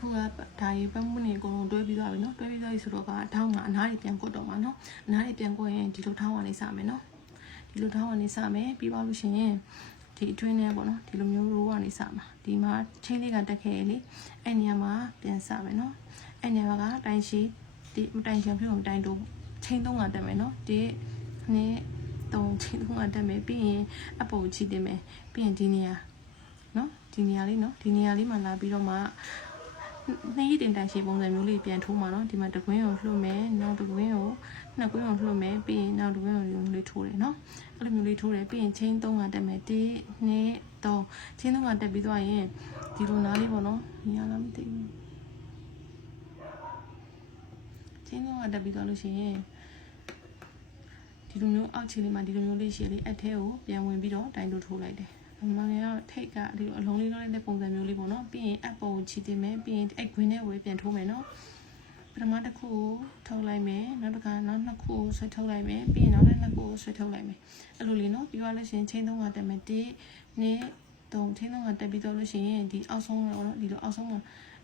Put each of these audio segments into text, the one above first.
အခုကဒါကြီးပတ်မှုနေအကုန်လုံးတွဲပြီးသွားပြီနော်တွဲပြီးသွားပြီဆိုတော့ကအထောင်းကအနားတွေပြန်ကွတ်တော့မှာနော်အနားတွေပြန်ကွတ်ရင်ဒီလိုထောင်းကနေစမယ်နော်ဒီလိုထောင်းကနေစမယ်ပြီးပါလို့ရှိရင်ဒီအတွင်းထဲပေါ့နော်ဒီလိုမျိုးရိုးကနေစမှာဒီမှာချင်းလေးကတက်ခဲ့လေအဲ့နေရာမှာပြန်စမယ်နော်အဲ့နေရာကတိုင်ရှိဒီမတိုင်ချင်ဖြစ်အောင်တိုင်တို့ချင်းသုံးကတက်မယ်နော်ဒီနေ့3ချင်းသုံးကတက်မယ်ပြီးရင်အပေါ်ချီတင်မယ်ပြီးရင်ဒီနေရာနော်ဒီနေရာလေးနော်ဒီနေရာလေးမှာလာပြီးတော့မှနှစ်ရည်တင်တိုင်ရှိပုံစံမျိုးလေးပြန်ထိုးမှာနော်ဒီမှာတကွင်းကိုလှုပ်မယ်နောက်တကွင်းကိုနှစ်ကွင်းကိုလှုပ်မယ်ပြီးရင်နောက်တကွင်းကိုရုံလေးထိုးတယ်နော်အဲ့လိုမျိုးလေးထိုးတယ်ပြီးရင်ချင်း3ကတက်မယ်1 2 3ချင်း3ကတက်ပြီးသွားရင်ဒီလိုနားလေးပေါ့နော်မြင်ရလားမသိဘူးချင်း3ကတက်ပြီးသွားလို့ရှိရင်ဒီလိုမျိုးအောက်ခြေလေးမှာဒီလိုမျိုးလေးရှိရလေအထဲကိုပြန်ဝင်ပြီးတော့တိုင်တို့ထိုးလိုက်တယ်မမငယ်ကထိတ်ကဒီလိုအလုံးလေးလောက်တဲ့ပုံစံမျိုးလေးပေါ့နော်ပြီးရင်အပေါ်ကိုချီတင်မယ်ပြီးရင်အဲ့ခွင်းထဲကိုပြန်ထိုးမယ်နော်ပထမတစ်ခုကိုထုတ်လိုက်မယ်နောက်တစ်ခါနောက်နှစ်ခုကိုဆွဲထုတ်လိုက်မယ်ပြီးရင်နောက်တစ်နှစ်ခုကိုဆွဲထုတ်လိုက်မယ်အဲ့လိုလေးနော်ပြီးသွားလို့ရှိရင်ချင်း3ကတက်မယ်1 2 3ချင်း3ကတက်ပြီးတော့လို့ရှိရင်ဒီအောက်ဆုံးတော့ဒီလိုအောက်ဆုံးမှာ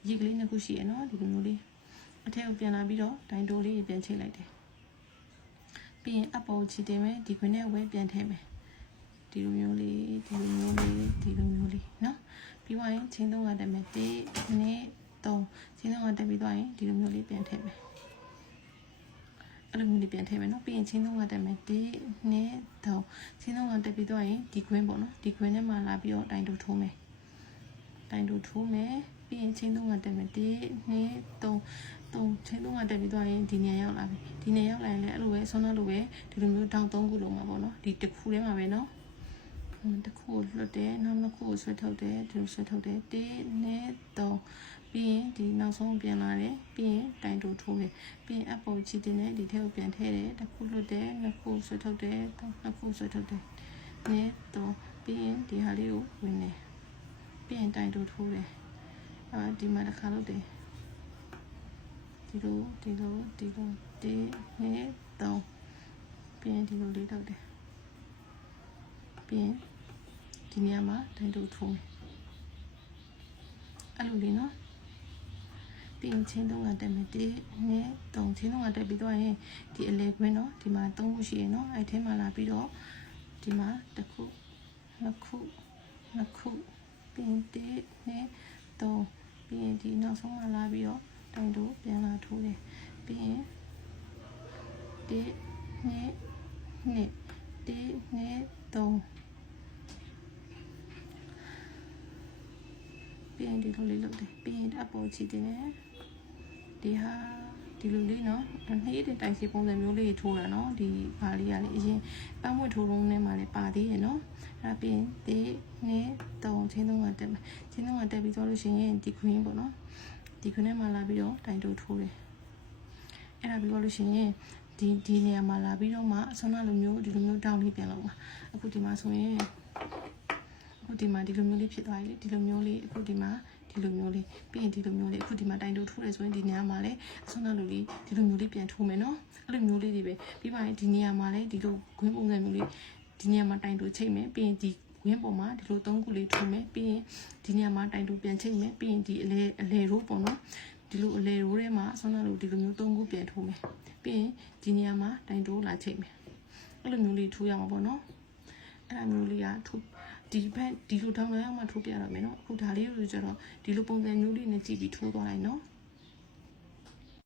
ရေကလေးနှစ်ခုရှိရနော်ဒီလိုမျိုးလေးအထက်ကိုပြန်လာပြီးတော့ဒိုင်တိုလေးပြန်ချိတ်လိုက်တယ်ပြီးရင်အပေါ်ကိုချီတင်မယ်ဒီခွင်းထဲကိုပြန်ထည့်မယ်ဒီလိုမျိုးလေးဒီလိုမျိုးလေးဒီလိုမျိုးလေးနော်ပြီးသွားရင်ချင်း3ကတက်မယ်1 2 3ချင်း3ကတက်ပြီးသွားရင်ဒီလိုမျိုးလေးပြန်ထည့်မယ်အဲ့လိုမျိုးလေးပြန်ထည့်မယ်နော်ပြီးရင်ချင်း3ကတက်မယ်1 2 3ချင်း3ကတက်ပြီးသွားရင်ဒီခွင်းပေါ့နော်ဒီခွင်းထဲမှာလာပြီးတော့တိုင်တူထိုးမယ်တိုင်တူထိုးမယ်ပြီးရင်ချင်း3ကတက်မယ်1 2 3ချင်း3ကတက်ပြီးသွားရင်ဒီနေရာရောက်လာပြီဒီနေရာရောက်လာရင်လည်းအဲ့လိုပဲဆွမ်းတော့လိုပဲဒီလိုမျိုးတောင်း3ခုလုံးမှာပေါ့နော်ဒီတစ်ခုထဲမှာပဲနော်တစ်ခုလွတ်တယ်နောက်နှစ်ခုကိုဆွဲထုတ်တယ်ဒီလိုဆွဲထုတ်တယ်1 2 3ပြီးရင်ဒီနောက်ဆုံးပြန်လာတယ်ပြီးရင်တိုင်တူထိုးတယ်ပြီးရင်အပေါ်ချီတင်တယ်ဒီထဲကိုပြန်ထည့်တယ်တစ်ခုလွတ်တယ်နှစ်ခုဆွဲထုတ်တယ်နှစ်ခုဆွဲထုတ်တယ်နဲ့တော့ပြီးရင်ဒီဟာလေးကိုဝင်တယ်ပြီးရင်တိုင်တူထိုးတယ်ဒီမှာတစ်ခါလုပ်တယ်ဒီလို1 2 3ပြီးရင်ဒီလိုလေးလုပ်တယ်ပြီးရင်ဒီနေရာမှာတိုင်တူထိုးမယ်အဲ့လိုလေးနော်ပြီးရင်ချင်း3ကတက်မယ်1 2 3ချင်း3ကတက်ပြီးတော့ရင်ဒီအလဲခွင်းနော်ဒီမှာ3ခုရှိရနော်အဲ့ထဲမှာလာပြီးတော့ဒီမှာတစ်ခုနှစ်ခုပြီးရင်1 2 3ပြီးရင်ဒီနောက်ဆုံးမှာလာပြီးတော့တိုင်တူပြန်လာထိုးတယ်ပြီးရင်1 2 3ပြီးရင်ဒီလိုလေးလုပ်တယ်ပြီးရင်အပေါ်ချီတင်တယ်ဒီဟာဒီလိုလေးနော်နှေးတဲ့တိုင်စီပုံစံမျိုးလေးထိုးတာနော်ဒီဘာလေးကလေအရင်ပန်းမွေထိုးလုံးထဲမှာလည်းပါသေးရနော်အဲ့ဒါပြီးရင်1 2 3ချင်း3ကတက်မယ်ချင်း3ကတက်ပြီးသွားလို့ရှိရင်ဒီခွင်းပေါ့နော်ဒီခွင်းထဲမှာလာပြီးတော့တိုင်တိုးထိုးတယ်အဲ့ဒါပြီးသွားလို့ရှိရင်ဒီနေရာမှာလာပြီးတော့မှအစွမ်းနာလိုမျိုးဒီလိုမျိုးတောင်းလေးပြန်လုပ်မှာအခုဒီမှာဆိုရင်အခုဒီမှာဒီလိုမျိုးလေးဖြစ်သွားပြီဒီလိုမျိုးလေးအခုဒီမှာဒီလိုမျိုးလေးပြီးရင်ဒီလိုမျိုးလေးအခုဒီမှာတိုင်တိုးထိုးတယ်ဆိုရင်ဒီနေရာမှာလည်းအစွမ်းနာလိုလေးဒီလိုမျိုးလေးပြန်ထိုးမယ်နော်အဲ့လိုမျိုးလေးတွေပဲပြီးပါရင်ဒီနေရာမှာလည်းဒီလိုခွင်းပုံစံမျိုးလေးဒီနေရာမှာတိုင်တိုးချိတ်မယ်ပြီးရင်ဒီဝင်းပေါ်မှာဒီလို3ခုလေးထိုးမယ်ပြီးရင်ဒီနေရာမှာတိုင်တူပြန်ချိတ်မယ်ပြီးရင်ဒီအလဲရိုးပေါ့နော်ဒီလိုအလဲရိုးထဲမှာဆွမ်းနာလို့ဒီလိုမျိုး3ခုပြန်ထိုးမယ်ပြီးရင်ဒီနေရာမှာတိုင်တူလာချိတ်မယ်အဲ့လိုမျိုးလေးထိုးရမှာပေါ့နော်အဲ့လိုမျိုးလေးကထိုးဒီဘက်ဒီလိုထောင်းလိုက်အောင်မှထိုးပြရတော့မယ်နော်အခုဒါလေးကိုကျတော့ဒီလိုပုံစံမျိုးလေးနဲ့ကြည့်ပြီးထိုးသွားလိုက်နော်